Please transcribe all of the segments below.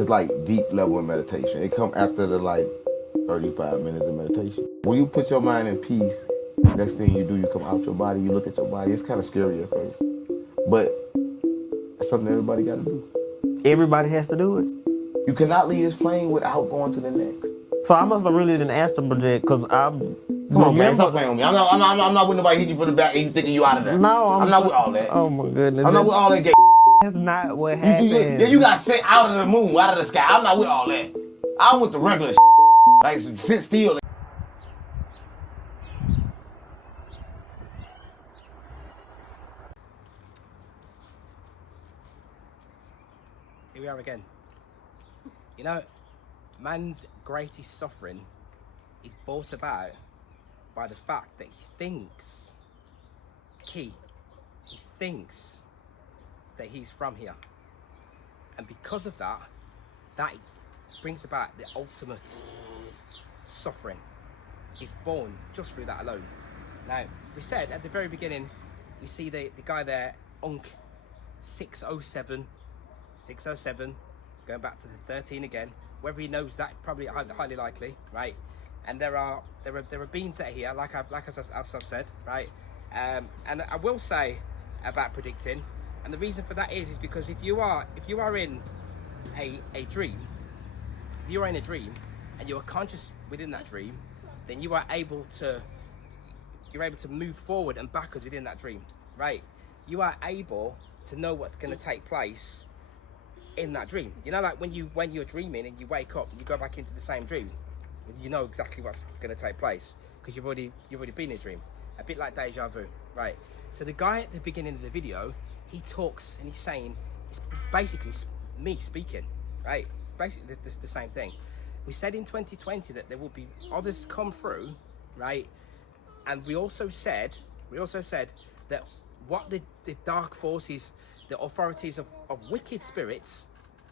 it's like deep level of meditation. It come after the like 35 minutes of meditation. When you put your mind in peace, next thing you do, you come out your body, you look at your body. It's kind of scary at first, but it's something everybody got to do. Everybody has to do it. You cannot leave this plane without going to the next. So I must have really didn't astral project because Come on, man, stop playing with me. I'm not with nobody hitting you from the back and you thinking you out of there. No, I'm not with all that. Oh my goodness. I'm not with all that gay. That's not what happened. You got sent out of the moon, out of the sky. I'm not with all that. I'm with the regular like sit still. Here we are again. You know, man's greatest suffering is brought about by the fact that he thinks, he thinks that he's from here. And because of that, that brings about the ultimate suffering. He's born just through that alone. Now, we said at the very beginning, we see the guy there, Unk 607, going back to the 13 again. Whether he knows that, probably highly likely, right? And there are beings that are here, like I've said, right? And I will say about predicting, and the reason for that is because if you are in a dream, if you are in a dream and you are conscious within that dream, then you're able to move forward and backwards within that dream, right? You are able to know what's going to take place in that dream. You know, like when you're dreaming and you wake up and you go back into the same dream, you know exactly what's going to take place because you've already been in a dream. A bit like deja vu, right? So the guy at the beginning of the video, he talks and he's saying, it's basically me speaking, right? Basically the same thing. We said in 2020 that there will be others come through, right? And we also said that what the dark forces, the authorities of wicked spirits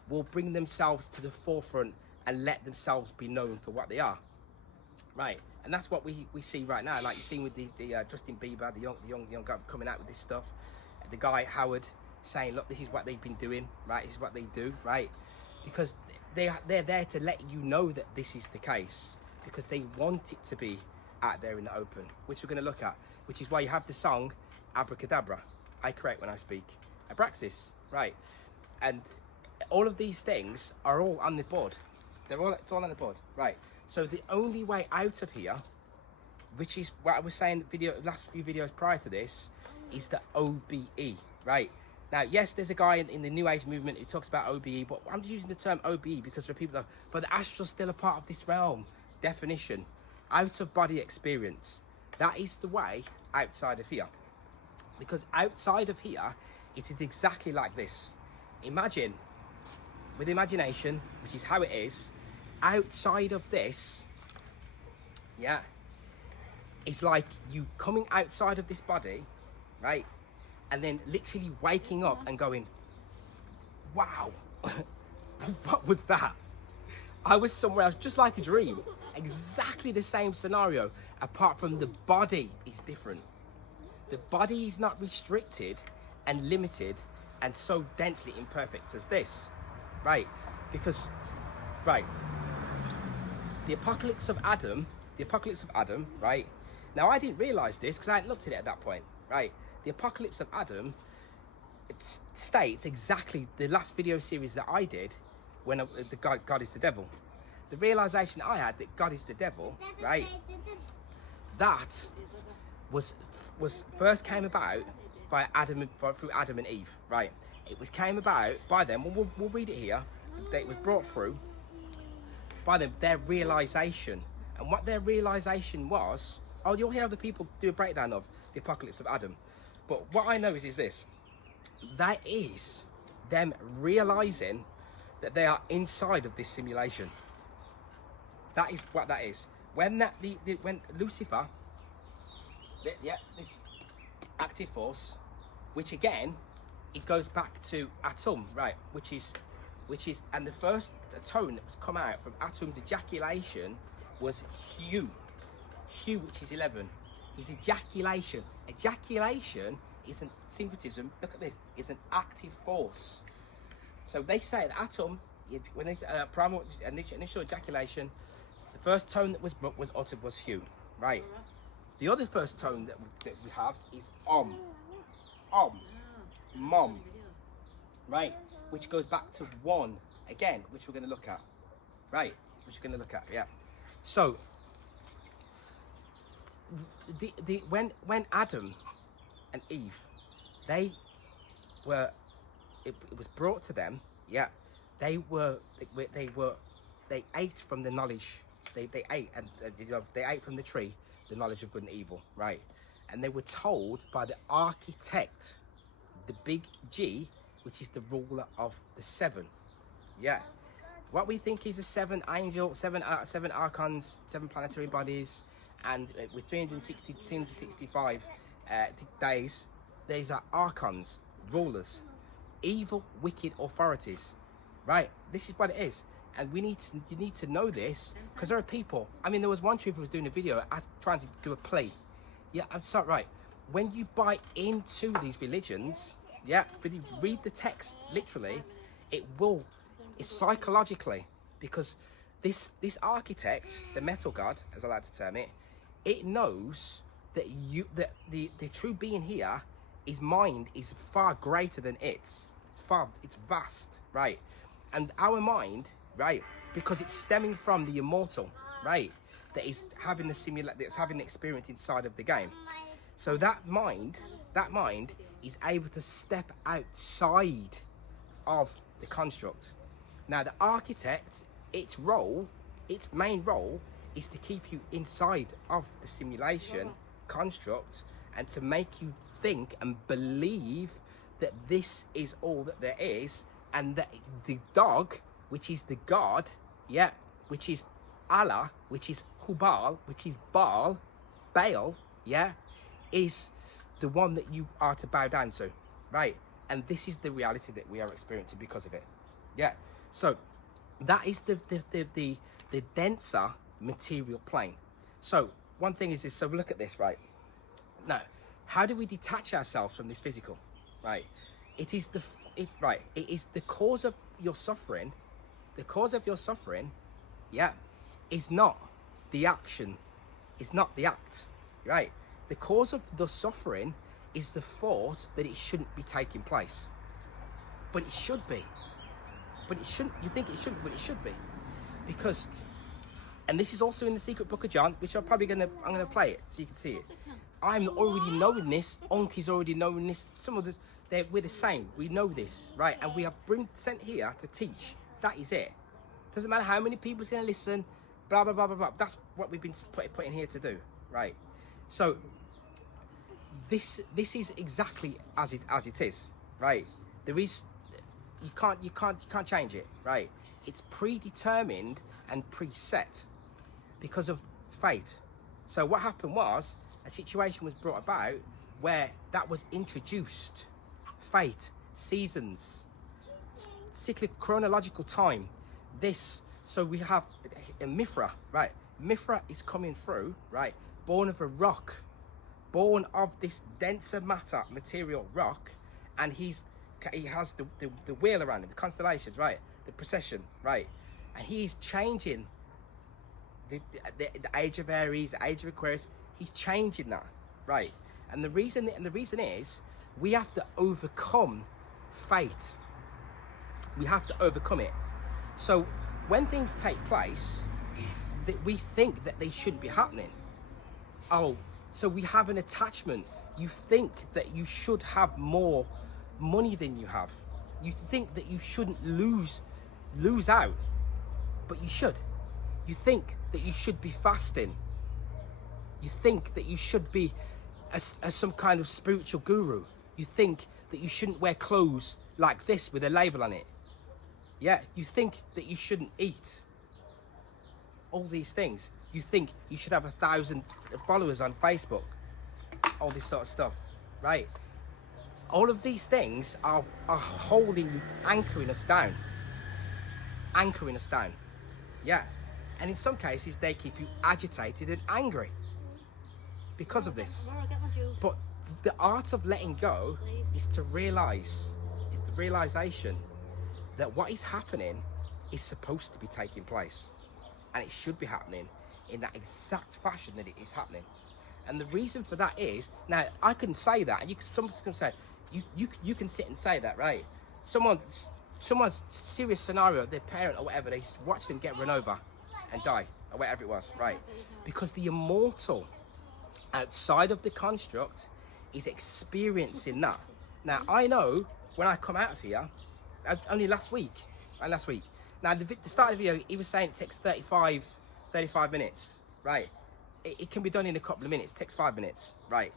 will bring themselves to the forefront and let themselves be known for what they are, right? And that's what we see right now. Like you're seeing with the Justin Bieber, the young guy coming out with this stuff, the guy Howard saying, look, this is what they've been doing, right? This is what they do, right? Because they're there to let you know that this is the case, because they want it to be out there in the open, which we're going to look at, which is why you have the song Abracadabra, I correct when I speak, Abraxas, right? And all of these things are all on the board. It's all on the board, right? So the only way out of here, which is what I was saying last few videos prior to this, is the OBE, right? Now, yes, there's a guy in the New Age movement who talks about OBE, but I'm just using the term OBE because there are people that, but the astral's still a part of this realm. Definition, out of body experience. That is the way outside of here. Because outside of here, it is exactly like this. Imagine, with imagination, which is how it is, outside of this, yeah, it's like you coming outside of this body, right? And then literally waking up and going, wow, what was that? I was somewhere else, just like a dream. Exactly the same scenario, apart from the body is different. The body is not restricted and limited and so densely imperfect as this, right? Because, right, the apocalypse of Adam, right? Now, I didn't realize this because I hadn't looked at it at that point, right? The apocalypse of Adam, it states exactly the last video series that I did when the God is the devil. The realization I had that God is the devil, right? That was first came about by through Adam and Eve, right? It came about by them. We'll read it here. It was brought through by them, their realization, and what their realization was. Oh, you'll hear other people do a breakdown of the apocalypse of Adam, but what I know is this: that is them realizing that they are inside of this simulation. That is what that is. When when Lucifer, this active force, which again, it goes back to Atum, right? Which is, and the first tone that was come out from Atum's ejaculation was Hu, which is 11. His ejaculation. Ejaculation is an syncretism. Look at this. It's an active force. So they say that Atum, when they say primal initial ejaculation, the first tone that was uttered was hu, right? The other first tone that we have is mom, right? Which goes back to one again, which we're going to look at, right? Which we're going to look at, yeah. So when Adam and Eve, it was brought to them, yeah. They ate from the knowledge. They ate and they ate from the tree, the knowledge of good and evil, right? And they were told by the architect, the big G, which is the ruler of the seven, yeah. What we think is the seven angel, seven archons, 7 planetary bodies, and with 365 days, these are archons, rulers, evil, wicked authorities, right? This is what it is, and you need to know this, because there are people. I mean, there was one trooper who was doing a video trying to do a plea. Yeah, I'm sorry, right? When you buy into these religions, yeah, but you read the text literally, it's psychologically, because this architect, the metal god, as I like to term it knows that the true being here, his mind is far greater than it's vast, right? And our mind, right, because it's stemming from the immortal, right, that is having that's having the experience inside of the game. So that mind is able to step outside of the construct. Now the architect, its main role is to keep you inside of the simulation construct and to make you think and believe that this is all that there is, and that the dog, which is the god, yeah, which is Allah, which is Hubal, which is Baal, yeah, is the one that you are to bow down to, right? And this is the reality that we are experiencing because of it, yeah. So that is the denser material plane. So one thing is this, so look at this, right? Now, how do we detach ourselves from this physical, right? It is the cause of your suffering. The cause of your suffering, yeah, is not the action, it's not the act, right? The cause of the suffering is the thought that it shouldn't be taking place, but it should be. But it shouldn't. You think it shouldn't, but it should be, because, and this is also in the secret book of John, which I'm gonna play it so you can see it. I'm already knowing this. Unky's already knowing this. Some of we're the same. We know this, right? And we are sent here to teach. That is it. Doesn't matter how many people's gonna listen. Blah blah blah blah blah. That's what we've been put in here to do, right? So this is exactly as it is, right? There is. You can't change it, right? It's predetermined and preset because of fate. So what happened was a situation was brought about where that was introduced. Fate, seasons, cyclic chronological time. So we have Mithra, right? Mithra is coming through, right? Born of a rock, born of this denser material rock, and he has the wheel around him, the constellations, right? The procession, right? And he's changing the age of Aries, the age of Aquarius. He's changing that, right? And the reason is we have to overcome fate. We have to overcome it. So when things take place, we think that they shouldn't be happening. Oh, so we have an attachment. You think that you should have more money than you have. You think that you shouldn't lose out, but you should. You think that you should be fasting. You think that you should be as some kind of spiritual guru. You think that you shouldn't wear clothes like this with a label on it. Yeah, you think that you shouldn't eat. All these things. You think you should have 1,000 followers on Facebook. All this sort of stuff, right? All of these things are anchoring us down. Anchoring us down. Yeah. And in some cases, they keep you agitated and angry because of this. But the art of letting go is to realize, is the realization that what is happening is supposed to be taking place. And it should be happening in that exact fashion that it is happening. And the reason for that is, now I can say that, and someone's going to say, you can sit and say that, right? Someone's serious scenario, their parent or whatever, they watch them get run over and die, or whatever it was, right? Because the immortal outside of the construct is experiencing that. Now, I know when I come out of here, only last week. Now, the start of the video, he was saying it takes 35 minutes, right? It can be done in a couple of minutes, it takes 5 minutes, right?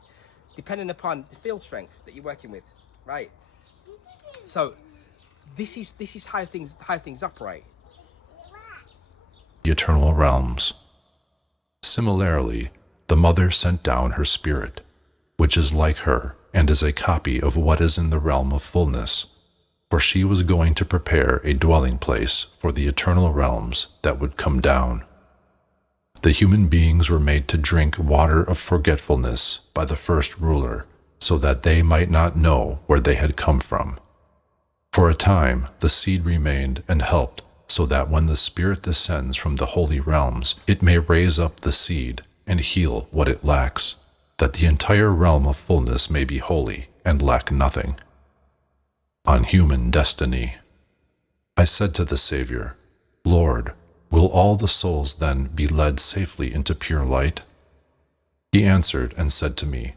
Depending upon the field strength that you're working with, right? So, this is how things operate. The eternal realms. Similarly, the mother sent down her spirit, which is like her and is a copy of what is in the realm of fullness, for she was going to prepare a dwelling place for the eternal realms that would come down. The human beings were made to drink water of forgetfulness by the first ruler, so that they might not know where they had come from. For a time the seed remained and helped, so that when the Spirit descends from the holy realms, it may raise up the seed and heal what it lacks, that the entire realm of fullness may be holy and lack nothing. On human destiny. I said to the Savior, Lord, will all the souls then be led safely into pure light? He answered and said to me,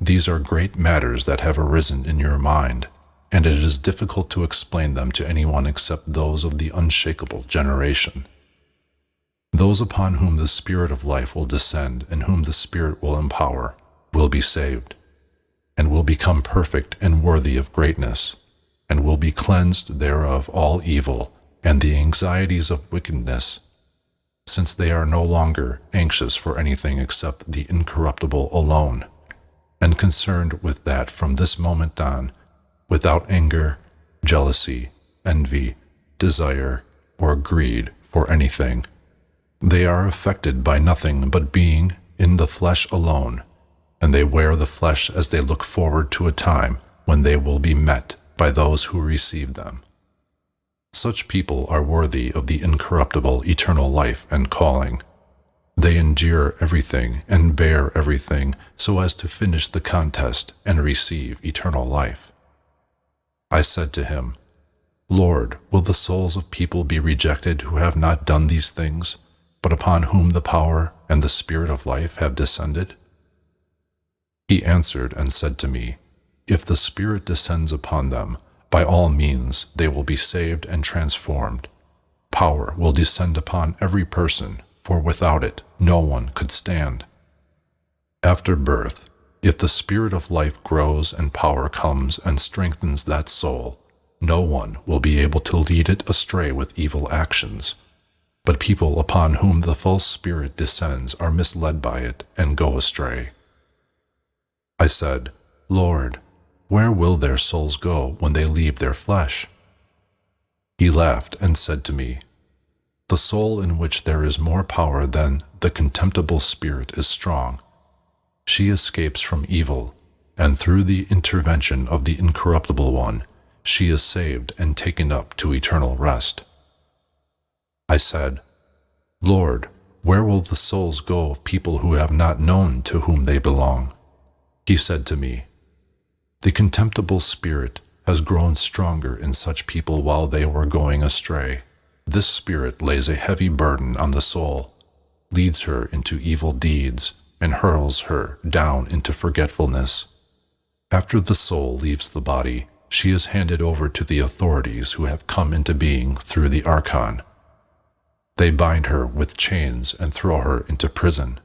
These are great matters that have arisen in your mind, and it is difficult to explain them to anyone except those of the unshakable generation. Those upon whom the Spirit of life will descend and whom the Spirit will empower will be saved, and will become perfect and worthy of greatness, and will be cleansed thereof all evil and the anxieties of wickedness, since they are no longer anxious for anything except the incorruptible alone, and concerned with that from this moment on, without anger, jealousy, envy, desire, or greed for anything. They are affected by nothing but being in the flesh alone, and they wear the flesh as they look forward to a time when they will be met by those who receive them. Such people are worthy of the incorruptible eternal life and calling. They endure everything and bear everything so as to finish the contest and receive eternal life. I said to him, Lord, will the souls of people be rejected who have not done these things, but upon whom the power and the Spirit of life have descended? He answered and said to me, If the Spirit descends upon them, by all means they will be saved and transformed. Power will descend upon every person, for without it no one could stand. After birth, if the Spirit of life grows and power comes and strengthens that soul, no one will be able to lead it astray with evil actions. But people upon whom the false spirit descends are misled by it and go astray. I said, Lord, where will their souls go when they leave their flesh? He laughed and said to me, The soul in which there is more power than the contemptible spirit is strong. She escapes from evil, and through the intervention of the incorruptible one, she is saved and taken up to eternal rest. I said, Lord, where will the souls go of people who have not known to whom they belong? He said to me, The contemptible spirit has grown stronger in such people while they were going astray. This spirit lays a heavy burden on the soul, leads her into evil deeds, and hurls her down into forgetfulness. After the soul leaves the body, she is handed over to the authorities who have come into being through the Archon. They bind her with chains and throw her into prison.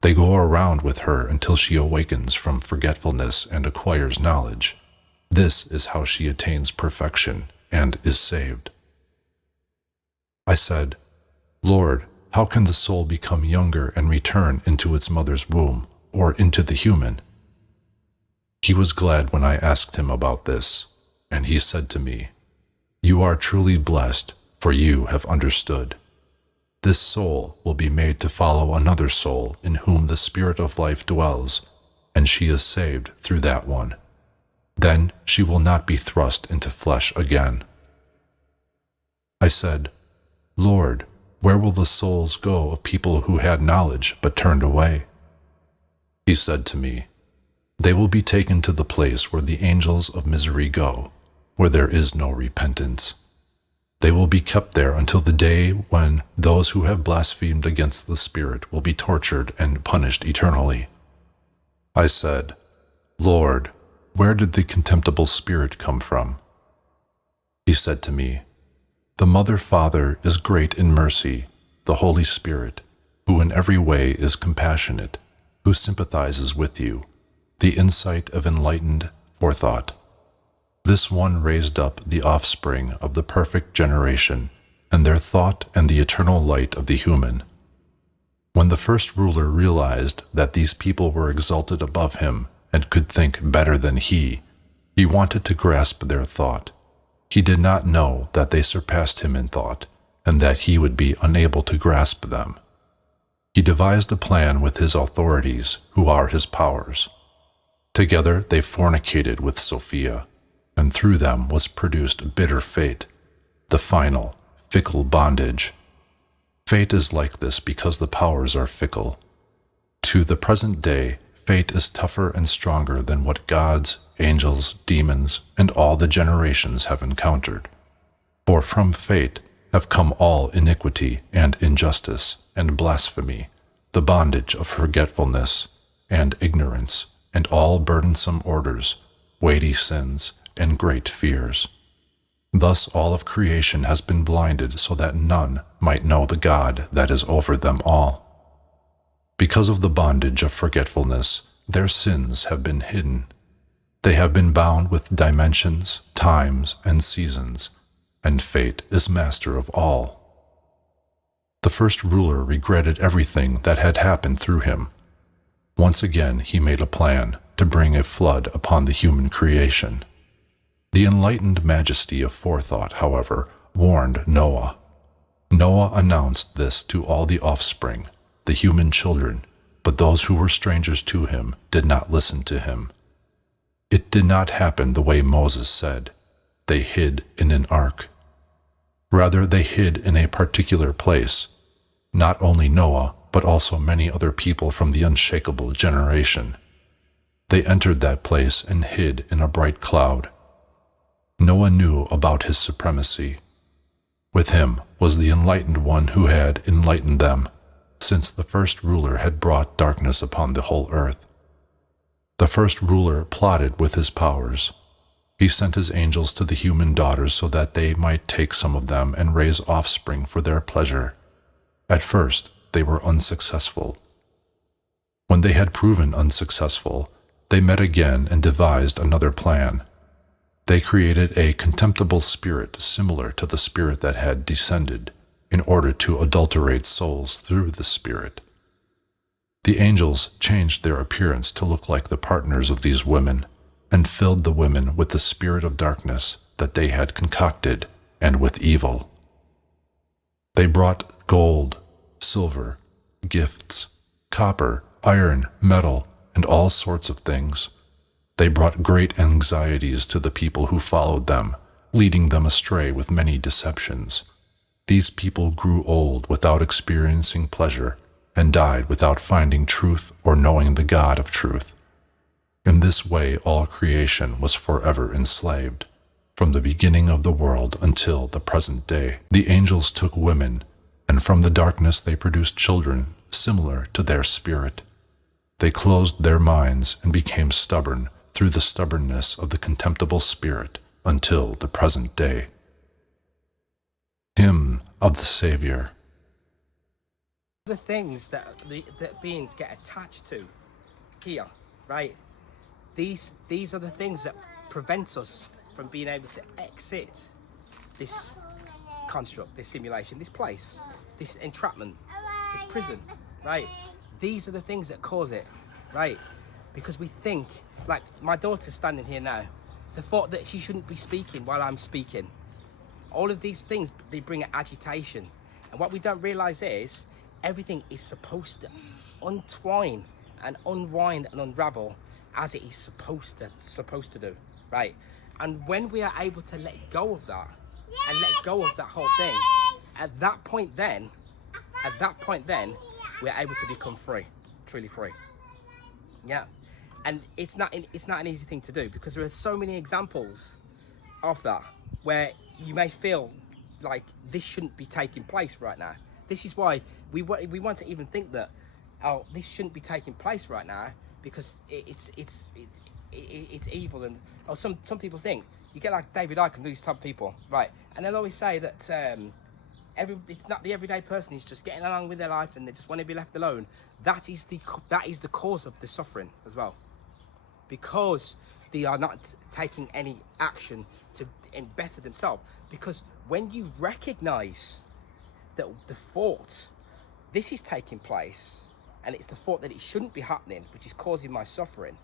They go around with her until she awakens from forgetfulness and acquires knowledge. This is how she attains perfection and is saved. I said, Lord, how can the soul become younger and return into its mother's womb, or into the human? He was glad when I asked him about this, and he said to me, You are truly blessed, for you have understood. This soul will be made to follow another soul in whom the Spirit of life dwells, and she is saved through that one. Then she will not be thrust into flesh again. I said, Lord, where will the souls go of people who had knowledge but turned away? He said to me, they will be taken to the place where the angels of misery go, where there is no repentance. They will be kept there until the day when those who have blasphemed against the Spirit will be tortured and punished eternally. I said, Lord, where did the contemptible spirit come from? He said to me, the Mother Father is great in mercy, the Holy Spirit, who in every way is compassionate, who sympathizes with you, the insight of enlightened forethought. This one raised up the offspring of the perfect generation, and their thought and the eternal light of the human. When the first ruler realized that these people were exalted above him and could think better than he wanted to grasp their thought. He did not know that they surpassed him in thought, and that he would be unable to grasp them. He devised a plan with his authorities, who are his powers. Together they fornicated with Sophia, and through them was produced bitter fate, the final, fickle bondage. Fate is like this because the powers are fickle. To the present day, fate is tougher and stronger than what gods, angels, demons, and all the generations have encountered. For from fate have come all iniquity and injustice and blasphemy, the bondage of forgetfulness and ignorance, and all burdensome orders, weighty sins, and great fears. Thus all of creation has been blinded so that none might know the God that is over them all. Because of the bondage of forgetfulness, their sins have been hidden. They have been bound with dimensions, times, and seasons, and fate is master of all. The first ruler regretted everything that had happened through him. Once again he made a plan to bring a flood upon the human creation. The enlightened majesty of forethought, however, warned Noah. Noah announced this to all the offspring, the human children, but those who were strangers to him did not listen to him. It did not happen the way Moses said. They hid in an ark. Rather, they hid in a particular place. Not only Noah, but also many other people from the unshakable generation. They entered that place and hid in a bright cloud. Noah knew about his supremacy. With him was the enlightened one who had enlightened them, since the first ruler had brought darkness upon the whole earth. The first ruler plotted with his powers. He sent his angels to the human daughters so that they might take some of them and raise offspring for their pleasure. At first, they were unsuccessful. When they had proven unsuccessful, they met again and devised another plan. They created a contemptible spirit similar to the spirit that had descended, in order to adulterate souls through the spirit. The angels changed their appearance to look like the partners of these women, and filled the women with the spirit of darkness that they had concocted, and with evil. They brought gold, silver, gifts, copper, iron, metal, and all sorts of things. They brought great anxieties to the people who followed them, leading them astray with many deceptions. These people grew old without experiencing pleasure, and died without finding truth or knowing the God of truth. In this way all creation was forever enslaved, from the beginning of the world until the present day. The angels took women, and from the darkness they produced children similar to their spirit. They closed their minds and became stubborn through the stubbornness of the contemptible spirit until the present day. Hymn of the Savior. The things that beings get attached to here, right? These are the things that prevent us from being able to exit this construct, this simulation, this place, this entrapment, this prison, right? These are the things that cause it, right? Because we think, like my daughter's standing here now, the thought that she shouldn't be speaking while I'm speaking. All of these things, they bring agitation. And what we don't realize is everything is supposed to untwine and unwind and unravel as it is supposed to do, right? And when we are able to let go of that and let go of that whole thing At that point then, we're able to become free, truly free. Yeah. And it's not an easy thing to do, because there are so many examples of that where you may feel like this shouldn't be taking place right now. This is why we want to even think that, oh, this shouldn't be taking place right now, because it's evil. And or some people think, you get like David Icke and these type of people, right? And they'll always say that it's not the everyday person who's just getting along with their life and they just want to be left alone. That is the cause of the suffering as well, because they are not taking any action to better themselves. Because when you recognize that the fault, this is taking place, and it's the fault that it shouldn't be happening, which is causing my suffering,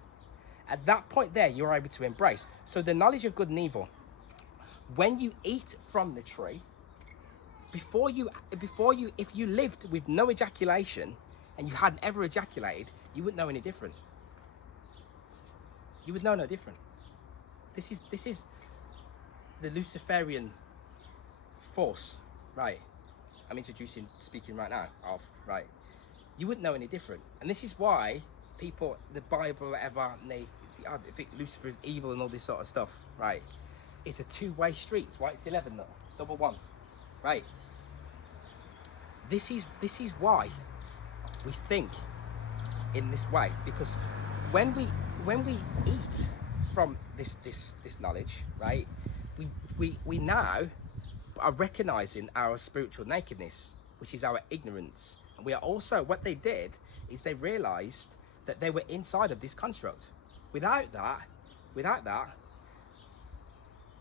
at that point there, you're able to embrace. So the knowledge of good and evil, when you eat from the tree, before you, if you lived with no ejaculation and you hadn't ever ejaculated, you wouldn't know any different. You would know no different. This is the Luciferian force, right? I'm speaking right now of, right? You wouldn't know any different. And this is why people, the Bible, whatever, and they think Lucifer is evil and all this sort of stuff, right? It's a two-way street, right? It's 11 though, double one, right? This is why we think in this way, because when we eat from this knowledge, right, we now are recognizing our spiritual nakedness, which is our ignorance. And we are also, what they did is they realized that they were inside of this construct. Without that,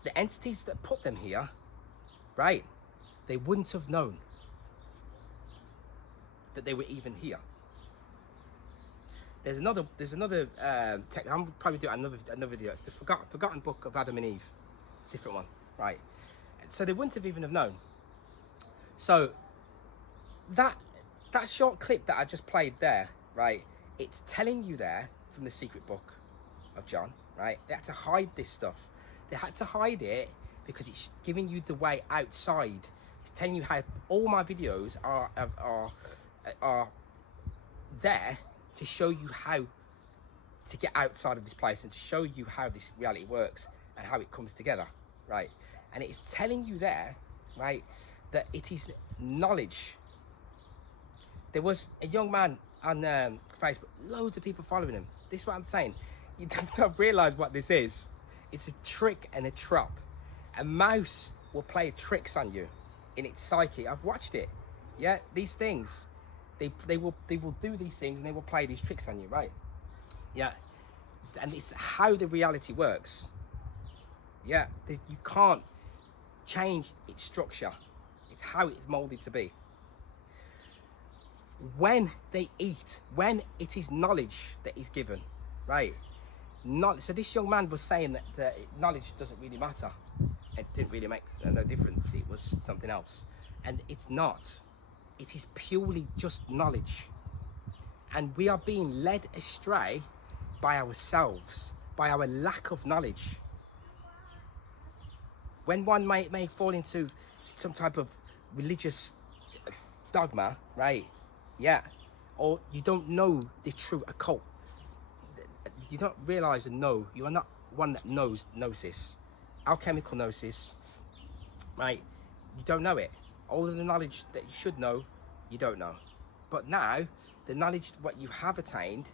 the entities that put them here, right, they wouldn't have known that they were even here. There's another tech. I'm probably doing another video. It's the forgotten book of Adam and Eve. It's a different one, right? So they wouldn't have even have known. So that short clip that I just played there, right? It's telling you there from the secret book of John, right? They had to hide this stuff. They had to hide it because it's giving you the way outside. It's telling you how all my videos are there to show you how to get outside of this place and to show you how this reality works and how it comes together, right? And it's telling you there, right, that it is knowledge. There was a young man on Facebook, loads of people following him. This is what I'm saying. You don't realize what this is. It's a trick and a trap. A mouse will play tricks on you in its psyche. I've watched it. Yeah, these things, they will do these things and they will play these tricks on you, right? Yeah, and it's how the reality works. Yeah, you can't change its structure. It's how it's molded to be. When they eat, when it is knowledge that is given, right? So this young man was saying that knowledge doesn't really matter. It didn't really make no difference. It was something else. And it's not. It is purely just knowledge. And we are being led astray by ourselves, by our lack of knowledge. When one may fall into some type of religious dogma, right? Yeah. Or you don't know the true occult. You don't realize and know. You are not one that knows this. Alchemical gnosis, right? You don't know it. All of the knowledge that you should know, you don't know. But now, the knowledge, what you have attained,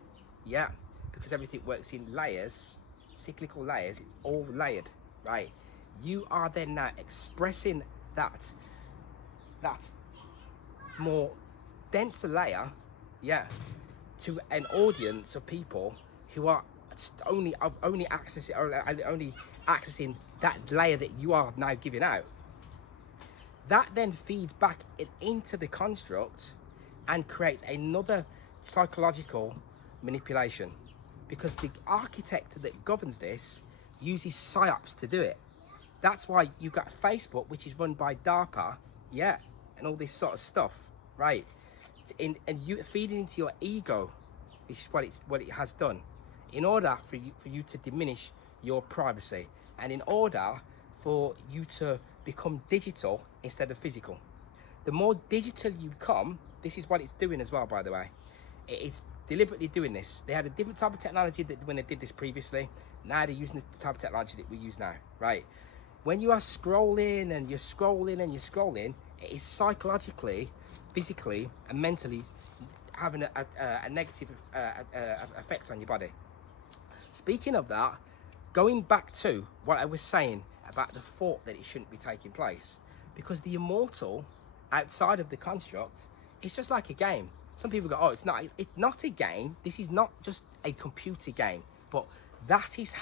yeah, because everything works in layers, cyclical layers, it's all layered, right? You are then now expressing that more denser layer, yeah, to an audience of people who are only accessing that layer that you are now giving out. That then feeds back into the construct and creates another psychological manipulation, because the architect that governs this uses psyops to do it. That's why you've got Facebook, which is run by DARPA, yeah, and all this sort of stuff, right? And you feeding into your ego, which is what it has done, in order for you to diminish your privacy, and in order for you to become digital instead of physical. the more digital you become, this is what it's doing as well, by the way. It's deliberately doing this. They had a different type of technology that when they did this previously. Now they're using the type of technology that we use now, right? When you are scrolling and you're scrolling and you're scrolling, it is psychologically, physically, and mentally having a negative effect on your body. Speaking of that, going back to what I was saying about the thought that it shouldn't be taking place, because the immortal outside of the construct is just like a game. Some people go, oh, it's not a game. This is not just a computer game, but that is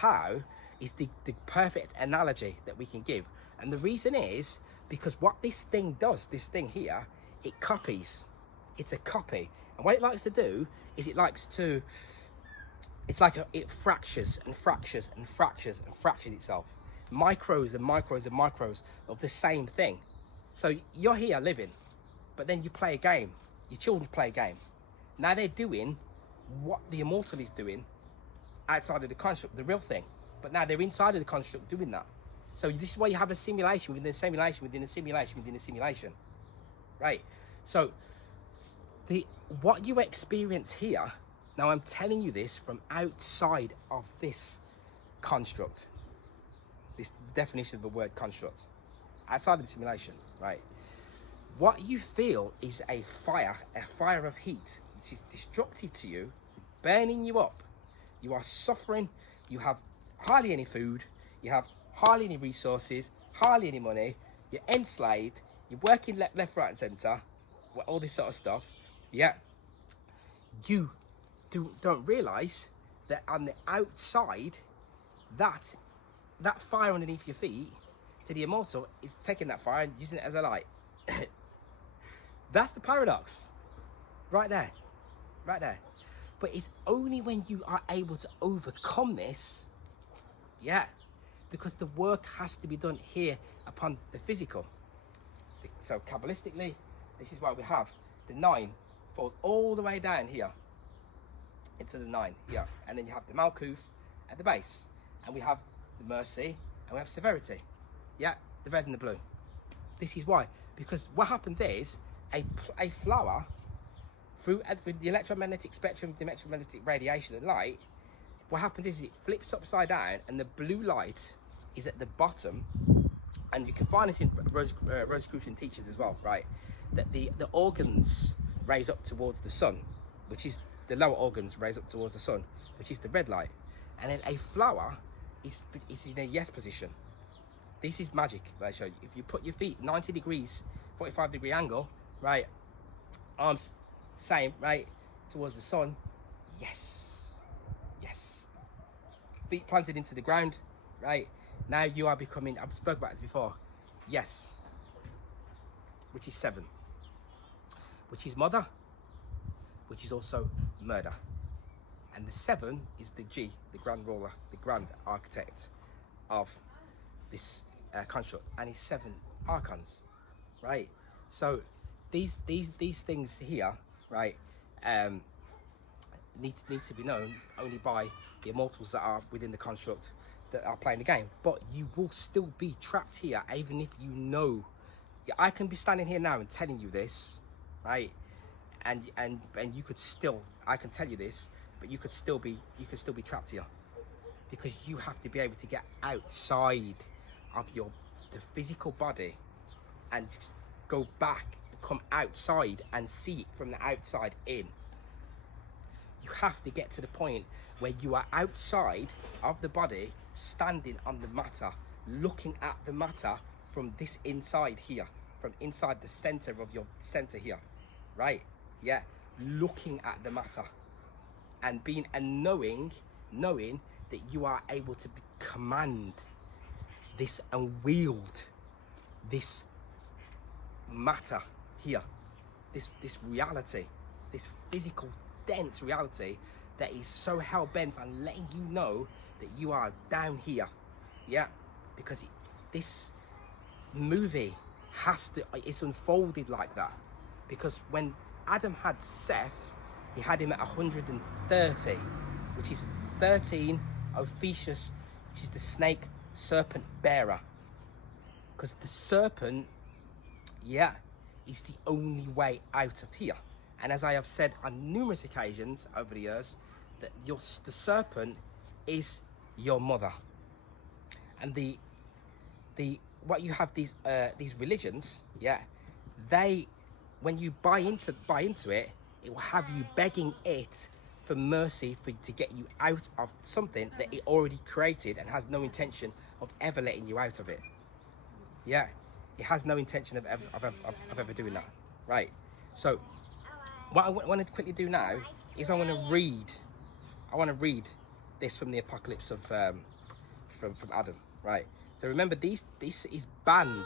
the perfect analogy that we can give. And the reason is because what this thing does, this thing here, it copies. It's a copy. And what it likes to do is it fractures and fractures and fractures and fractures itself. Micros and micros and micros of the same thing. So you're here living, but then you play a game. Your children play a game. Now they're doing what the immortal is doing outside of the construct, the real thing. But now they're inside of the construct doing that. So this is why you have a simulation within a simulation within a simulation within a simulation. Right? So what you experience here, now I'm telling you this from outside of this construct. This definition of the word construct. Outside of the simulation, right? What you feel is a fire of heat, which is destructive to you, burning you up. You are suffering, you have hardly any food, you have hardly any resources, hardly any money, you're enslaved, you're working left, right, and centre, all this sort of stuff. Yeah. You don't realise that on the outside, that fire underneath your feet, to the immortal, is taking that fire and using it as a light. That's the paradox. Right there. Right there. But it's only when you are able to overcome this, yeah, because the work has to be done here upon the physical. So Kabbalistically, this is what we have. The 9 falls all the way down here into the 9 here. And then you have the Malkuth at the base. And we have the Mercy and we have Severity. Yeah, the red and the blue. This is why. Because what happens is a flower through the electromagnetic spectrum, the electromagnetic radiation and light, what happens is it flips upside down and the blue light is at the bottom. And you can find this in Rosicrucian teachings as well, right? That the organs raise up towards the sun, which is the lower organs raise up towards the sun, which is the red light. And then a flower is in a yes position. This is magic that I show you. If you put your feet 90 degrees, 45-degree angle, right, arms same, right, towards the sun, yes, yes. Feet planted into the ground, right, now you are becoming, I've spoken about this before, yes, which is 7, which is mother, which is also murder. And the 7 is the G, the grand ruler, the grand architect of this construct, and it's 7 archons, right? So these things here, right, need to be known only by the immortals that are within the construct that are playing the game. But you will still be trapped here, even if you know. I can be standing here now and telling you this, right? And you could still, I can tell you this, but you could still be trapped here, because you have to be able to get outside of the physical body and go back, come outside and see it from the outside in. You have to get to the point where you are outside of the body, standing on the matter, looking at the matter from this inside here, from inside the center of your center here, right? Yeah, looking at the matter and knowing that you are able to command this and wield this matter here, this reality, this physical dense reality that is so hell-bent on letting you know that you are down here. Yeah, because this movie it's unfolded like that, because when Adam had Seth, he had him at 130, which is 13 Ophiuchus, which is the snake serpent bearer. Because the serpent, yeah, is the only way out of here. And as I have said on numerous occasions over the years, that the serpent is your mother. And what you have these religions, yeah, they, when you buy into it, it will have you begging it for mercy to get you out of something that it already created and has no intention of ever letting you out of it. Yeah, it has no intention of ever doing that, right? So what I want to quickly do now is I want to read this from the Apocalypse of from Adam, right? So remember, this is banned.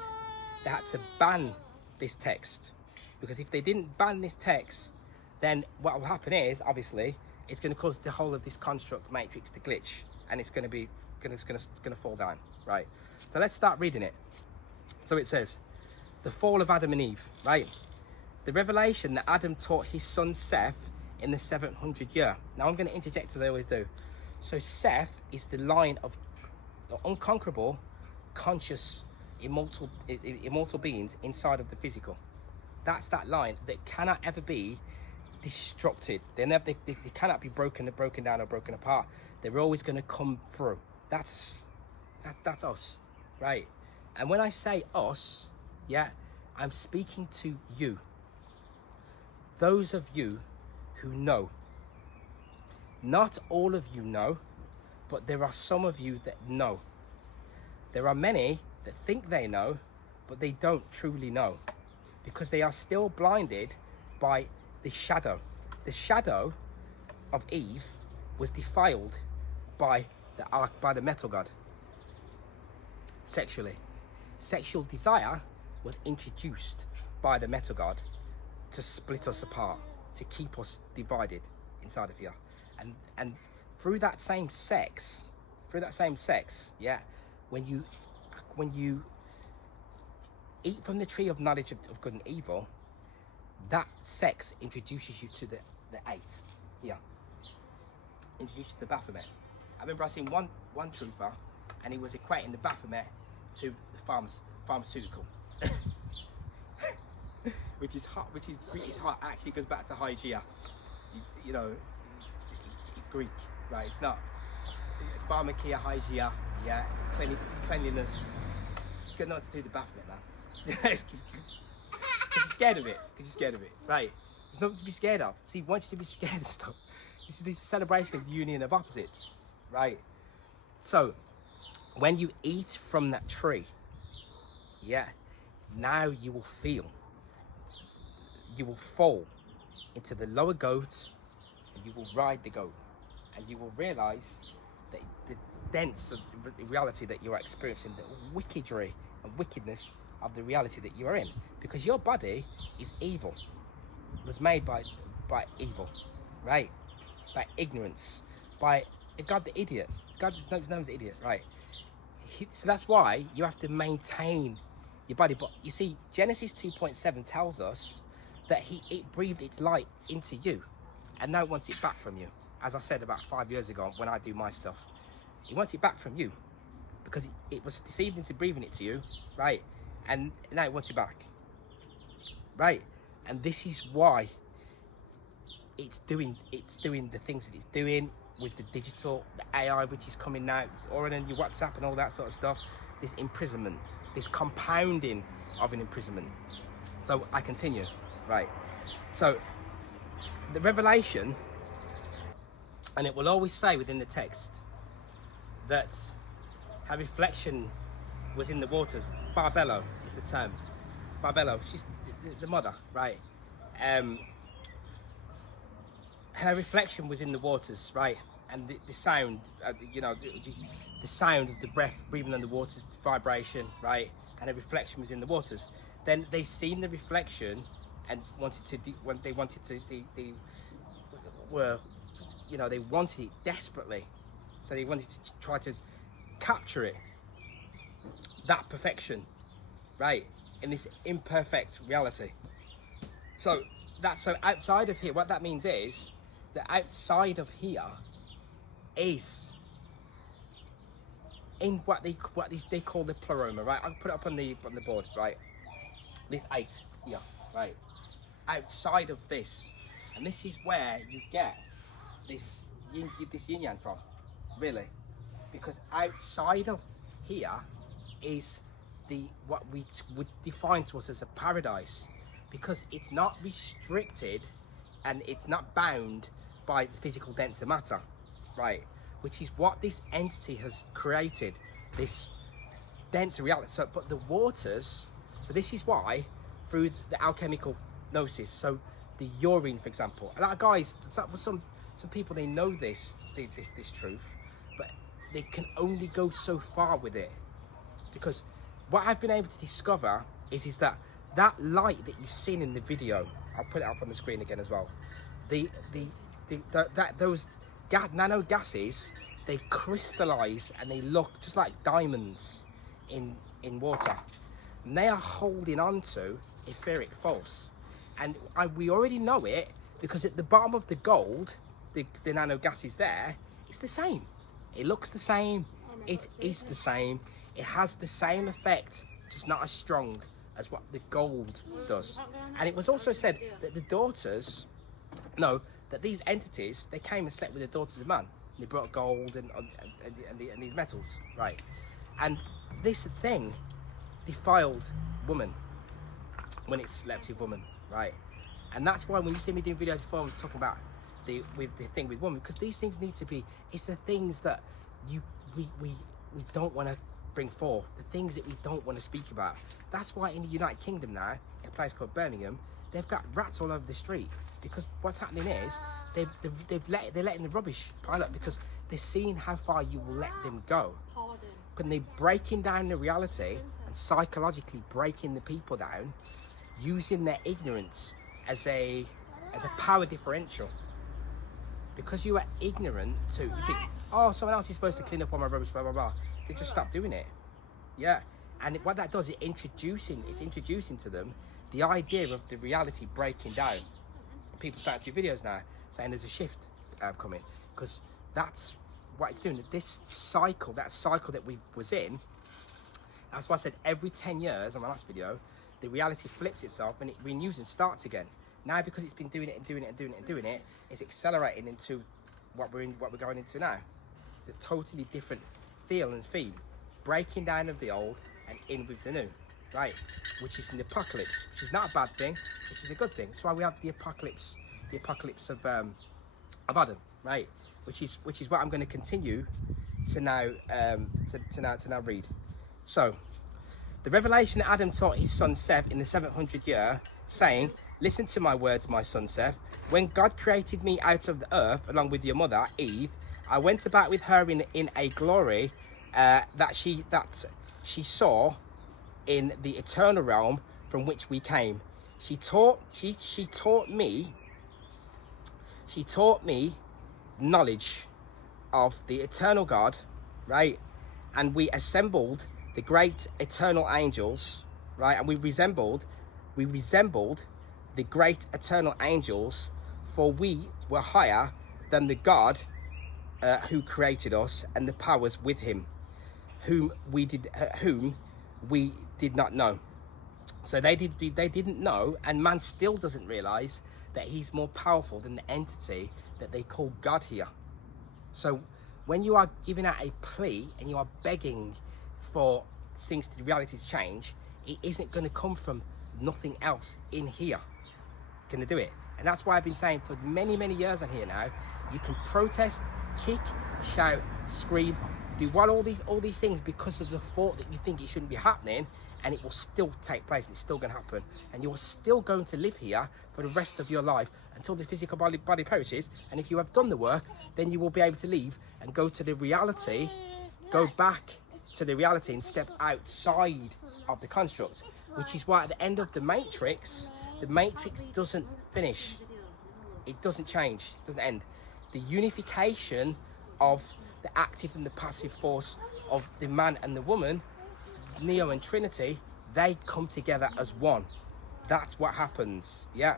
They had to ban this text, because if they didn't ban this text, then what will happen is, obviously, it's going to cause the whole of this construct matrix to glitch, and it's going to fall down, right? So let's start reading it. So it says, the fall of Adam and Eve, right? The revelation that Adam taught his son Seth in the 700th year. Now I'm going to interject as I always do. So Seth is the line of the unconquerable, conscious, immortal beings inside of the physical. That's that line that cannot ever be destructed. They cannot be broken down or broken apart. They're always going to come through. That's us, right? And when I say us, yeah, I'm speaking to you. Those of you who know. Not all of you know, but there are some of you that know. There are many that think they know, but they don't truly know, because they are still blinded by the shadow. The shadow of Eve was defiled by the metal god. Sexually. Sexual desire was introduced by the metal god to split us apart, to keep us divided inside of here. And through that same sex, yeah, when you eat from the tree of knowledge of good and evil, that sex introduces you to the eight here. Introduces you to the Baphomet. I remember I seen one truther, and he was equating the Baphomet to the pharmaceutical. which is hot. Actually goes back to Hygeia. You know, Greek, right? It's not pharmakia, Hygeia, yeah, cleanliness. It's got nothing to do with the Baphomet, man. Because you're scared of it, right? There's nothing to be scared of. See, he wants you to be scared of stuff. This is a celebration of the union of opposites, right? So, when you eat from that tree, yeah, now you will feel, you will fall into the lower goat, and you will ride the goat, and you will realize that the dense of the reality that you are experiencing, the wickedry and wickedness of the reality that you are in, because your body is evil. It was made by evil, right? By ignorance, by God the idiot. God is known as the idiot, right? So that's why you have to maintain your body. But you see, Genesis 2.7 tells us that it breathed its light into you, and now it wants it back from you. As I said about 5 years ago when I do my stuff, it wants it back from you, because it was deceived into breathing it to you, right? And now it wants it back, right? And this is why it's doing the things that it's doing with the digital, the AI which is coming now, it's already on your WhatsApp and all that sort of stuff. This imprisonment, this compounding of an imprisonment. So I continue, right? So the revelation, and it will always say within the text that her reflection was in the waters. Barbello is the term. Barbello, she's the mother, right? Her reflection was in the waters, right? And the sound, the sound of the breath breathing on the waters, the vibration, right? And her reflection was in the waters. Then they seen the reflection and they wanted it desperately. So they wanted to try to capture it, that perfection, right? In this imperfect reality. So outside of here, what that means is that outside of here is in what they call the pleroma, right? I'll put it up on the board, right? This 8 here, right? Outside of this, and this is where you get this yin yang from, really, because outside of here is what we would define to us as a paradise, because it's not restricted and it's not bound by the physical denser matter, right? Which is what this entity has created, this denser reality. So, but the waters, so this is why through the alchemical gnosis, so the urine, for example, a lot of guys, for some people, they know this truth, but they can only go so far with it, because what I've been able to discover is that light that you've seen in the video, I'll put it up on the screen again as well. Those nano gases, they crystallize and they look just like diamonds in water, and they are holding on to etheric force. And we already know it because at the bottom of the gold, the nano gases there, it's the same. It looks the same. It is the same. It has the same effect, just not as strong as what the gold does. And it was also said that the daughters, that these entities, they came and slept with the daughters of man. And they brought gold and these metals, right? And this thing defiled woman when it slept with woman, right? And that's why when you see me doing videos before, I was talking about the thing with woman, because these things need to be, it's the things that we don't want to bring forth, the things that we don't want to speak about. That's why in the United Kingdom now, in a place called Birmingham, they've got rats all over the street, because what's happening is they're letting the rubbish pile up, because they're seeing how far you will let them go. When they're breaking down the reality and psychologically breaking the people down, using their ignorance as a power differential. Because you are ignorant to, you think, oh, someone else is supposed to clean up all my rubbish, blah blah blah. They just stop doing it. Yeah. And what that does, it's introducing to them the idea of the reality breaking down. And people start to do videos now saying there's a shift coming, because that's what it's doing. This cycle, that cycle that we was in, that's why I said every 10 years on my last video, the reality flips itself and it renews and starts again. Now, because it's been doing it, it's accelerating into what we're going into now. It's a totally different feel and theme, breaking down of the old and in with the new, right? Which is an apocalypse, which is not a bad thing, which is a good thing. That's why we have the apocalypse of Adam, right? Which is what I'm going to continue to now read. So, the revelation that Adam taught his son Seth in the 700th year, saying, "Listen to my words, my son Seth. When God created me out of the earth, along with your mother Eve, I went about with her in a glory that she saw in the eternal realm from which we came. She taught me knowledge of the eternal God, right? And we assembled the great eternal angels, right? And we resembled the great eternal angels, for we were higher than the God who created us, and the powers with him, whom we did not know." So they didn't know, and man still doesn't realize that he's more powerful than the entity that they call God here. So when you are giving out a plea and you are begging for things to reality to change, it isn't going to come from nothing else in here going to do it. And that's why I've been saying for many years on here now, you can protest, kick, shout, scream, do all these things because of the thought that you think it shouldn't be happening, and it will still take place. It's still going to happen, and you are still going to live here for the rest of your life until the physical body perishes. And if you have done the work, then you will be able to leave and go to the reality, go back to the reality and step outside of the construct, which is why at the end of the matrix doesn't finish. It doesn't change, it doesn't end. The unification of the active and the passive force of the man and the woman, Neo and Trinity, they come together as one. That's what happens, yeah?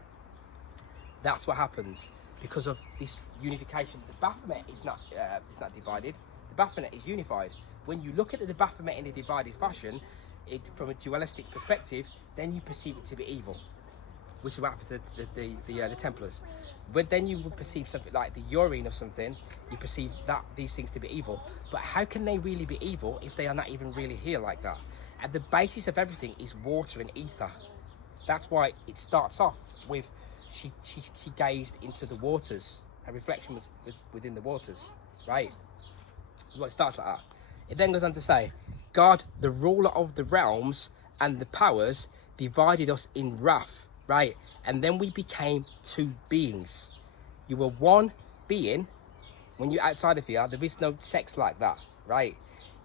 That's what happens because of this unification. The Baphomet is not divided. The Baphomet is unified. When you look at the Baphomet in a divided fashion, from a dualistic perspective, then you perceive it to be evil. which is what happens to the Templars. But then you would perceive something like the urine of something, you perceive that these things to be evil. But how can they really be evil if they are not even really here like that? And the basis of everything is water and ether. That's why it starts off with she gazed into the waters. Her reflection was within the waters, right? Well, it starts like that. It then goes on to say, God, the ruler of the realms and the powers, divided us in wrath, right? And then we became two beings. You were one being. When you're outside of here, there is no sex like that, right?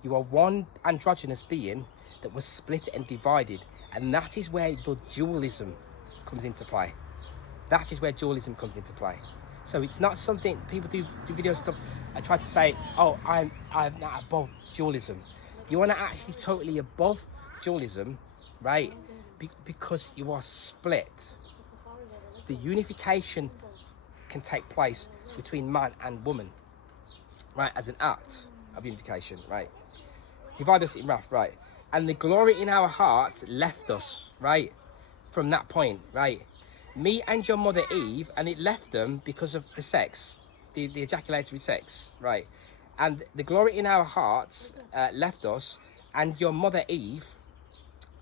You are one androgynous being that was split and divided. And that is where the dualism comes into play. That is where dualism comes into play. So it's not something people do video stuff and try to say, oh, I'm not above dualism. You are not actually totally above dualism, right? Because you are split. The unification can take place between man and woman, right? As an act of unification, right? Divide us in wrath, right? And the glory in our hearts left us, right? From that point, right? Me and your mother Eve, and it left them because of the sex, the ejaculatory sex, right? And the glory in our hearts left us, and your mother Eve,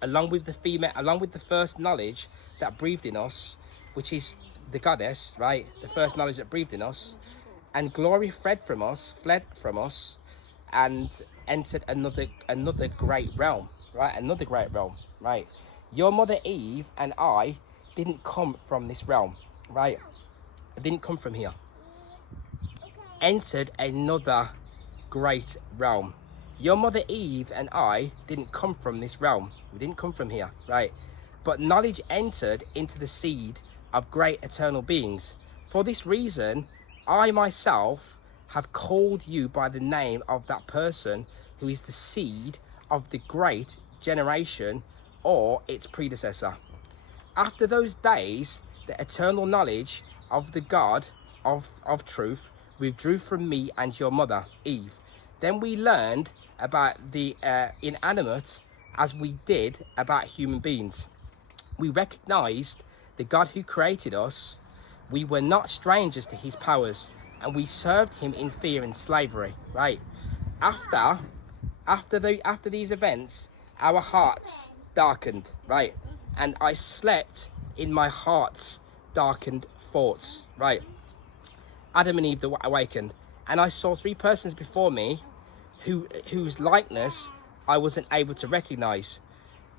along with the first knowledge that breathed in us, which is the goddess, right? The first knowledge that breathed in us, and glory fled from us, and entered another great realm, right? Another great realm, right? Your mother Eve and I didn't come from this realm, right? It didn't come from here. Entered another great realm. Your mother Eve and I didn't come from this realm. We didn't come from here, right? But knowledge entered into the seed of great eternal beings. For this reason, I myself have called you by the name of that person who is the seed of the great generation or its predecessor. After those days, the eternal knowledge of the God of truth withdrew from me and your mother, Eve. Then we learned about the inanimate as we did about human beings. We recognized the God who created us. We were not strangers to his powers, and we served him in fear and slavery, right? After these events, our hearts darkened, right? And I slept in my heart's darkened thoughts, right? Adam and Eve awakened, and I saw three persons before me whose likeness I wasn't able to recognize.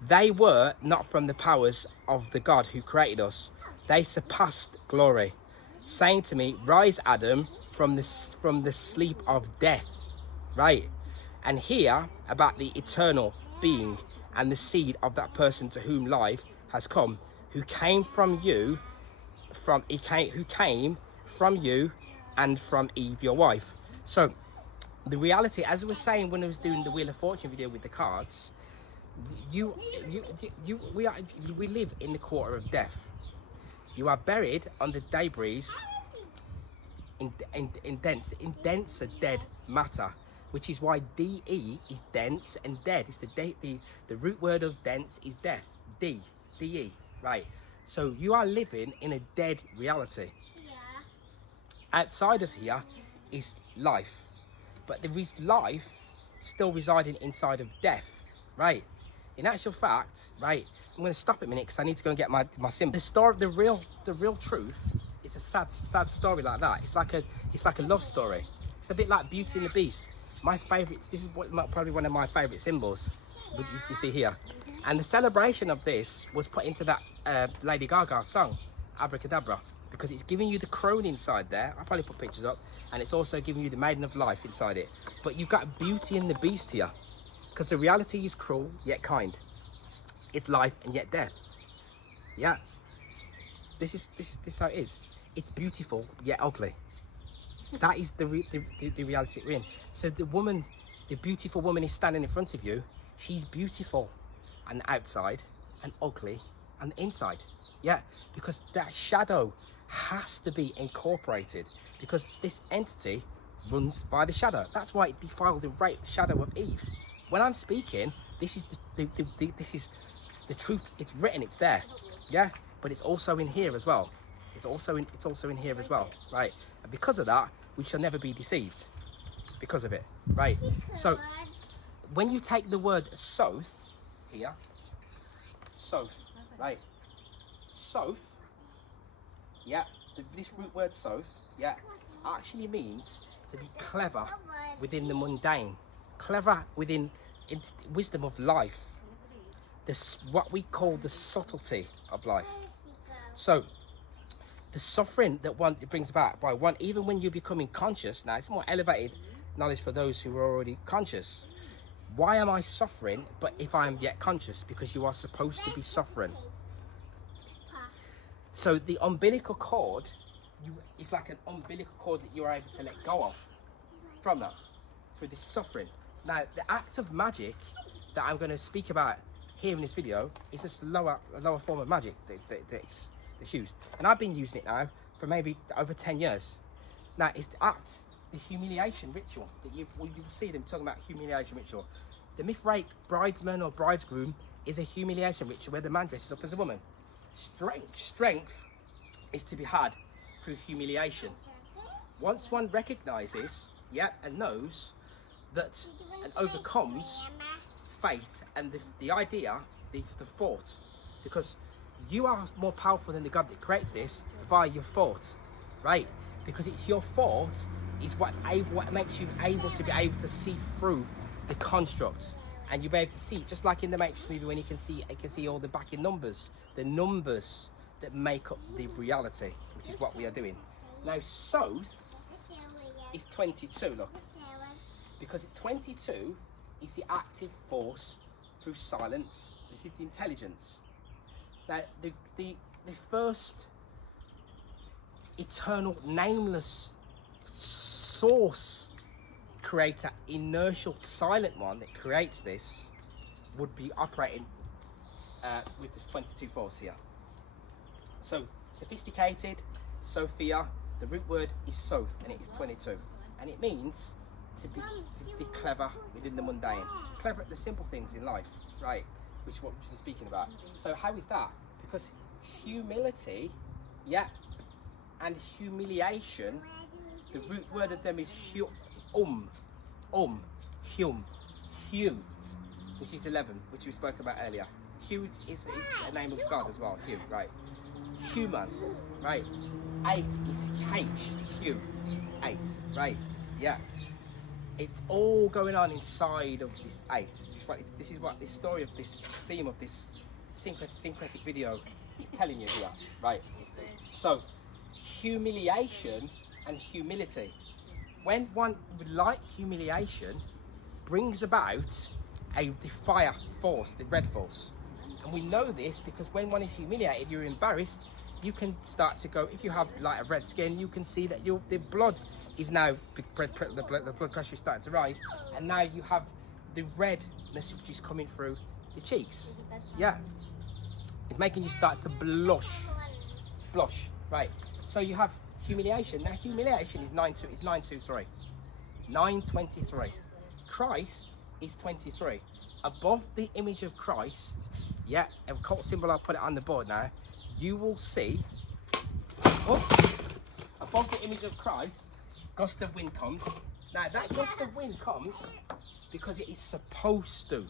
They were not from the powers of the God who created us. They surpassed glory, saying to me, rise, Adam, from the sleep of death, right? And hear about the eternal being and the seed of that person to whom life has come, who came from you, who came from you and from Eve, your wife. So the reality, as I was saying when I was doing the Wheel of Fortune video with the cards, we live in the quarter of death. You are buried under debris in denser dead matter, which is why DE is dense and dead. It's the root word of dense is death. DE, right? So you are living in a dead reality. Outside of here is life, but there is life still residing inside of death, right? In actual fact, right, I'm going to stop a minute because I need to go and get my symbol. The story, the real truth, is a sad story like that. It's like a love story. It's a bit like Beauty and the Beast. My favourite. This is probably one of my favourite symbols. You see here, and the celebration of this was put into that Lady Gaga song, Abracadabra, because it's giving you the crone inside there. I'll probably put pictures up, and it's also giving you the Maiden of Life inside it. But you've got Beauty and the Beast here, because the reality is cruel yet kind. It's life and yet death. Yeah, this is how it is. It's beautiful yet ugly. That is the reality we're in. So the beautiful woman is standing in front of you. She's beautiful on the outside and ugly on the inside. Yeah, because that shadow has to be incorporated, because this entity runs by the shadow. That's why it defiled and raped the shadow of Eve. When I'm speaking, this is this is the truth. It's written. It's there. Yeah, but it's also in here as well. It's also in here as well, right? And because of that, we shall never be deceived because of it, right? So when you take the word soth here, soth, right? Soth, yeah, this root word soth, yeah, actually means to be clever within the mundane, clever within wisdom of life, this what we call the subtlety of life. So the suffering that one it brings about by one, even when you're becoming conscious, now it's more elevated knowledge for those who are already conscious. Why am I suffering? But if I am yet conscious, because you are supposed to be suffering. So the umbilical cord, it's like an umbilical cord that you are able to let go of from that, through this suffering. Now, the act of magic that I'm going to speak about here in this video is just a lower form of magic that's used. And I've been using it now for maybe over 10 years. Now, it's the act, the humiliation ritual that you will see them talking about humiliation ritual. The Mithraic bridesman or bridegroom is a humiliation ritual where the man dresses up as a woman. Strength is to be had through humiliation. Once one recognizes, and knows that and overcomes fate and the idea, the thought, because you are more powerful than the God that creates this via your thought, right? Because it's your thought is what makes you able to see through the construct, and you'll be able to see, just like in the Matrix movie when you can see all the backing numbers, the numbers that make up the reality, which is what we are doing. Now, Soth is 22, look, because 22 is the active force through silence. This is the intelligence. Now, the first eternal, nameless source creator, inertial, silent one that creates this would be operating with this 22 force here. So, sophisticated, Sophia, the root word is Soth, and it is 22. And it means to be clever within the mundane, clever at the simple things in life, right? Which is what we're speaking about. So how is that? Because humility, and humiliation, the root word of them is hum, which is 11, which we spoke about earlier. Hugh is a name of God as well, Hugh, right? Human, right? 8 is H, Hugh, 8, right? Yeah. It's all going on inside of this 8. This is what this story of this theme of this syncretic video is telling you here, right? So, humiliation and humility. When one like humiliation brings about the fire force, the red force. And we know this because when one is humiliated, you're embarrassed, you can start to go, if you have like a red skin, you can see that the blood is now, the blood pressure is starting to rise, and now you have the redness which is coming through the cheeks. Yeah. It's making you start to blush, right? So you have humiliation. Now humiliation is 923. 923. Christ is 23. Above the image of Christ, a cult symbol, I'll put it on the board now, you will see, above the image of Christ, gust of wind comes. Now that gust of wind comes because it is supposed to.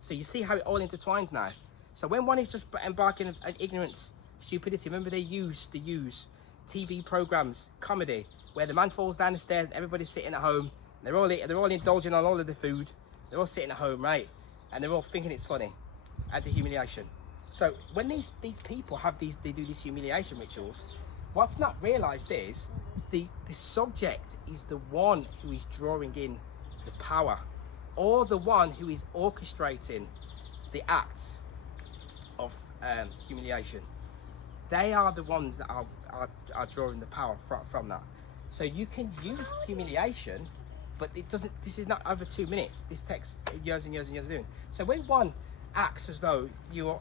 So you see how it all intertwines now. So when one is just embarking on ignorance, stupidity, remember they used to use TV programs, comedy, where the man falls down the stairs and everybody's sitting at home. They're all indulging on all of the food. They're all sitting at home, right? And they're all thinking it's funny at the humiliation. So when these people they do these humiliation rituals, what's not realized is the subject is the one who is drawing in the power, or the one who is orchestrating the act of humiliation. They are the ones that are drawing the power from that. So you can use humiliation, but it doesn't. This is not over 2 minutes. This takes years and years and years of doing. So when one acts as though you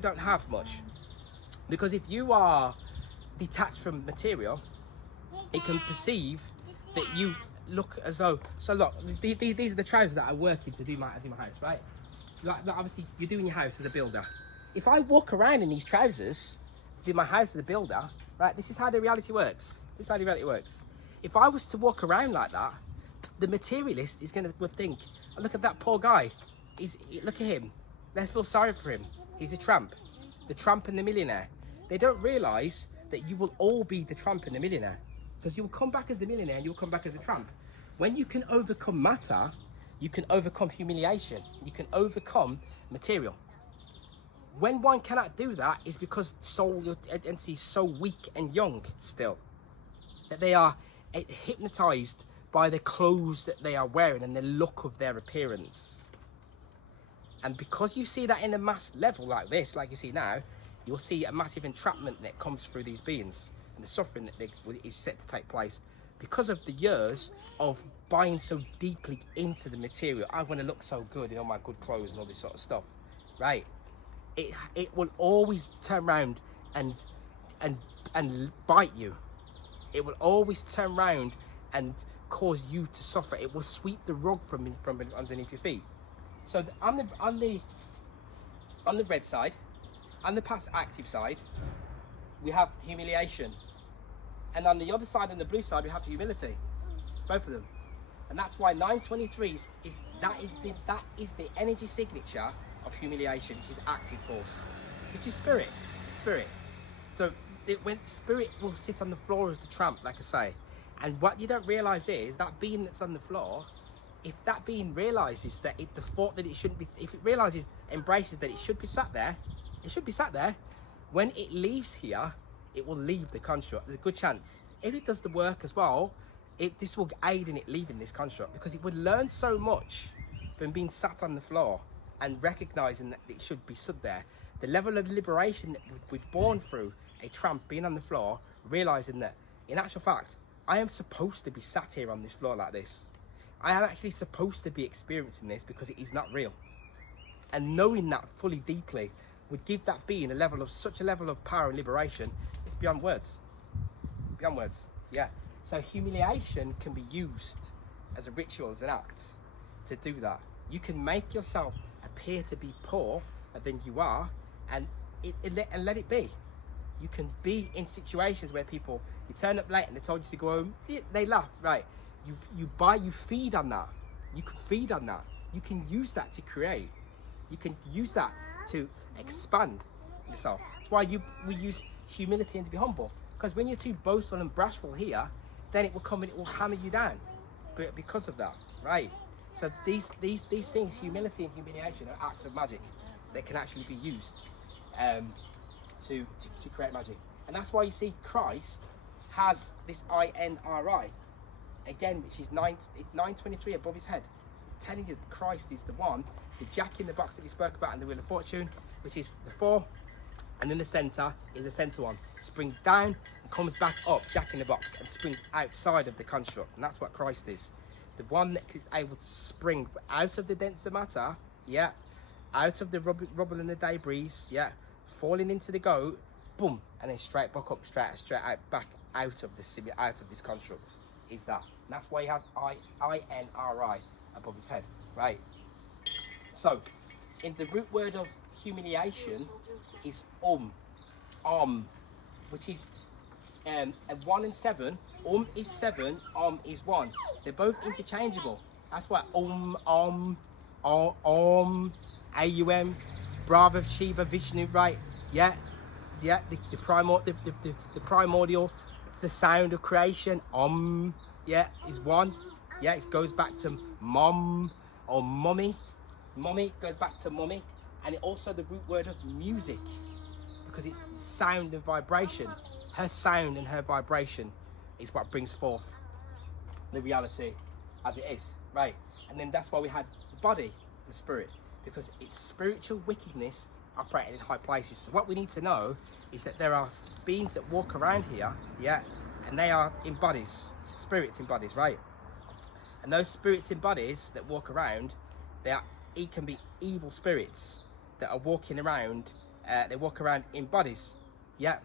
don't have much, because if you are detached from material, it can perceive that you look as though. So look, these are the trousers that I work in to do my house, right? Like obviously you're doing your house as a builder. if I walk around in these trousers, do my house as a builder, right? This is how the reality works. This is how the reality works. If I was to walk around like that, the materialist is going to think, oh, look at that poor guy. Look at him. Let's feel sorry for him. He's a tramp. The tramp and the millionaire. They don't realise that you will all be the tramp and the millionaire. Because you will come back as the millionaire and you will come back as a tramp. When you can overcome matter, you can overcome humiliation. You can overcome material. When one cannot do that is because soul entity is so weak and young still. That they are hypnotized by the clothes that they are wearing and the look of their appearance. And because you see that in a mass level like this, like you see now, you'll see a massive entrapment that comes through these beings and the suffering that is set to take place because of the years of buying so deeply into the material. I want to look so good in all my good clothes and all this sort of stuff, right? It will always turn around and bite you. It will always turn around and cause you to suffer. It will sweep the rug from underneath your feet. So on the red side, on the past active side, we have humiliation, and on the other side, on the blue side, we have humility. Both of them, and that's why 923 is the energy signature of humiliation, which is active force, which is spirit. So when spirit will sit on the floor as the tramp, like I say, and what you don't realize is that being that's on the floor, if that being realizes that the thought that it shouldn't be, if it realizes, embraces that it should be sat there, it should be sat there. When it leaves here, it will leave the construct. There's a good chance if it does the work as well, this will aid in it leaving this construct, because it would learn so much from being sat on the floor and recognizing that it should be stood there. The level of liberation that we're born through a tramp being on the floor, realizing that in actual fact, I am supposed to be sat here on this floor like this. I am actually supposed to be experiencing this because it is not real. And knowing that fully deeply would give that being such a level of power and liberation. It's beyond words. Beyond words. Yeah. So humiliation can be used as a ritual, as an act to do that. You can make yourself appear to be poor than you are, and let it be. You can be in situations where you turn up late and they told you to go home, they laugh, right? You feed on that. You can feed on that. You can use that to create. You can use that to expand yourself. That's why we use humility and to be humble. Because when you're too boastful and bashful here, then it will come and it will hammer you down. But because of that, right? So these things, humility and humiliation, are acts of magic that can actually be used to create magic. And that's why you see Christ has this INRI again, which is 923 above his head. It's telling you Christ is the one, the jack in the box that we spoke about in the Wheel of Fortune, which is the 4, and in the center is the center one. Springs down and comes back up, jack in the box, and springs outside of the construct. And that's what Christ is. The one that is able to spring out of the denser matter, yeah, out of the rubble and the debris, yeah, falling into the goat, boom, and then straight back up, straight out, back out of this construct. Is that. And that's why he has INRI above his head, right? So, in the root word of humiliation is which is 1 and 7. Is 7, is 1. They're both interchangeable. That's why AUM, Brahma, Shiva, Vishnu, right? Yeah, the primordial, the sound of creation, yeah, is 1. Yeah, it goes back to mom or mummy. Mummy goes back to mummy. And it also the root word of music, because it's sound and vibration. Her sound and her vibration is what brings forth the reality as it is, right? And then that's why we had the body, the spirit, because it's spiritual wickedness operating in high places. So what we need to know is that there are beings that walk around here, yeah, and they are in bodies, spirits in bodies, right? And those spirits in bodies that walk around, it can be evil spirits that are walking around. They walk around in bodies, yeah,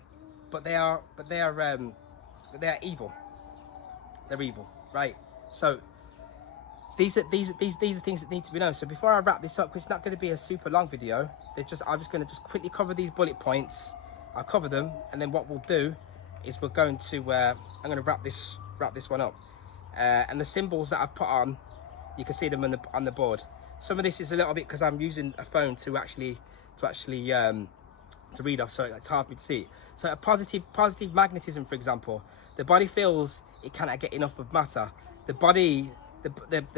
but they are evil. They're evil, right? So these are things that need to be known. So before I wrap this up, because it's not going to be a super long video, I'm just going to quickly cover these bullet points. I'll cover them, and then what we'll do is we're going to I'm going to wrap this one up. And the symbols that I've put on, you can see them on the board. Some of this is a little bit because I'm using a phone to read off, so it's hard for me to see. So a positive magnetism, for example, the body feels it cannot get enough of matter. The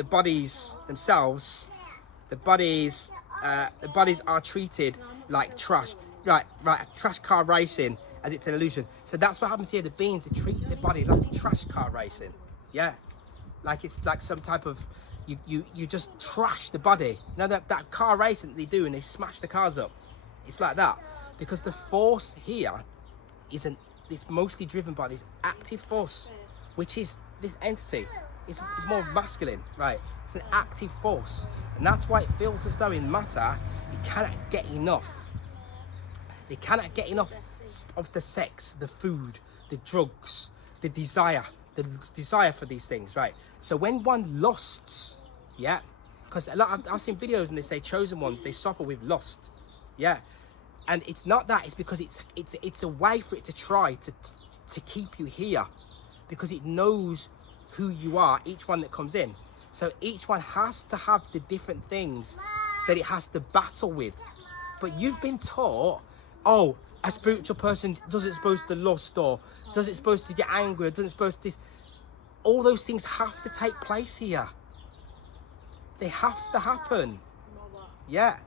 bodies themselves, the bodies are treated like trash, right? Trash car racing as it's an illusion. So that's what happens here. The beings, they treat the body like trash car racing. Yeah, like it's like some type of you just trash the body. You know that car racing that they do, and they smash the cars up. It's like that because the force here it's mostly driven by this active force, which is this entity. It's more masculine, right? It's an active force, and that's why it feels as though in matter you cannot get enough. They cannot get enough of the sex, the food, the drugs, the desire for these things, right? So when one lusts, yeah, because I've seen videos and they say chosen ones, they suffer with lust, yeah, and it's not that. It's because it's a way for it to try to keep you here, because it knows who you are, each one that comes in. So each one has to have the different things that it has to battle with. But you've been taught, oh, a spiritual person doesn't supposed to lust, or doesn't supposed to get angry, or doesn't supposed to. All those things have to take place here. They have to happen. Yeah.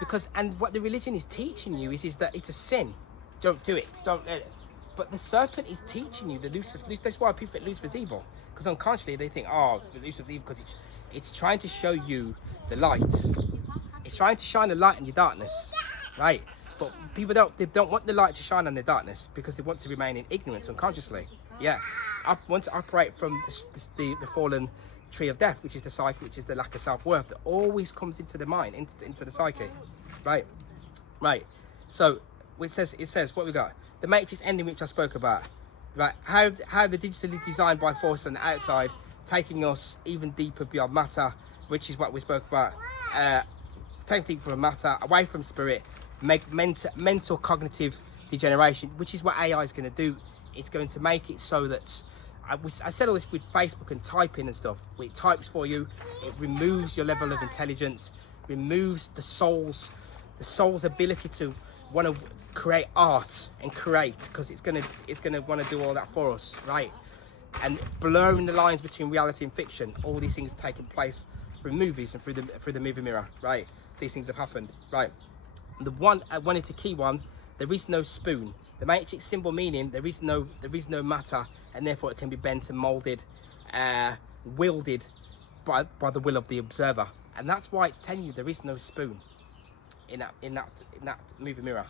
Because, and what the religion is teaching you is that it's a sin. Don't do it. Don't let it. But the serpent is teaching you the Lucifer. That's why people think Lucifer's evil. Because unconsciously they think, oh, Lucifer's evil because it's trying to show you the light. It's trying to shine a light in your darkness, right? But people don't want the light to shine on their darkness because they want to remain in ignorance unconsciously. Yeah, I want to operate from the fallen tree of death, which is the psyche, which is the lack of self-worth that always comes into the mind, into the psyche, right? So it says what we got. The matrix ending, which I spoke about, right? How the digitally designed by force on the outside, taking us even deeper beyond matter, which is what we spoke about. Taking from matter away from spirit, make mental cognitive degeneration, which is what AI is going to do. It's going to make it so that I said all this with Facebook and typing and stuff. It types for you. It removes your level of intelligence, removes the soul's ability to want to create art and create, because it's gonna want to do all that for us, right? And blurring the lines between reality and fiction. All these things are taking place through movies and through the movie mirror, right? These things have happened, right? The one I wanted to key one. There is no spoon. The matrix symbol meaning there is no matter, and therefore it can be bent and molded, wielded by the will of the observer. And that's why it's telling you there is no spoon in that movie mirror.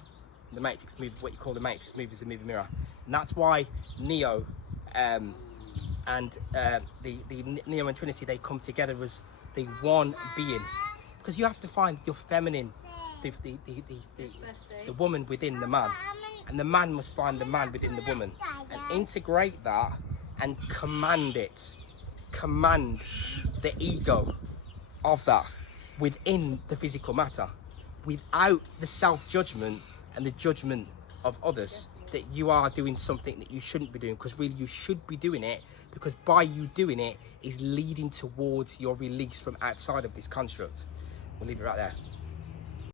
The matrix movie, what you call the matrix movie, is a movie mirror. And that's why Neo and the Neo and Trinity, they come together as the one being, because you have to find your feminine, the woman within the man, and the man must find the man within the woman and integrate that and command the ego of that within the physical matter, without the self-judgment and the judgment of others that you are doing something that you shouldn't be doing, because really you should be doing it, because by you doing it is leading towards your release from outside of this construct. We'll leave it right there.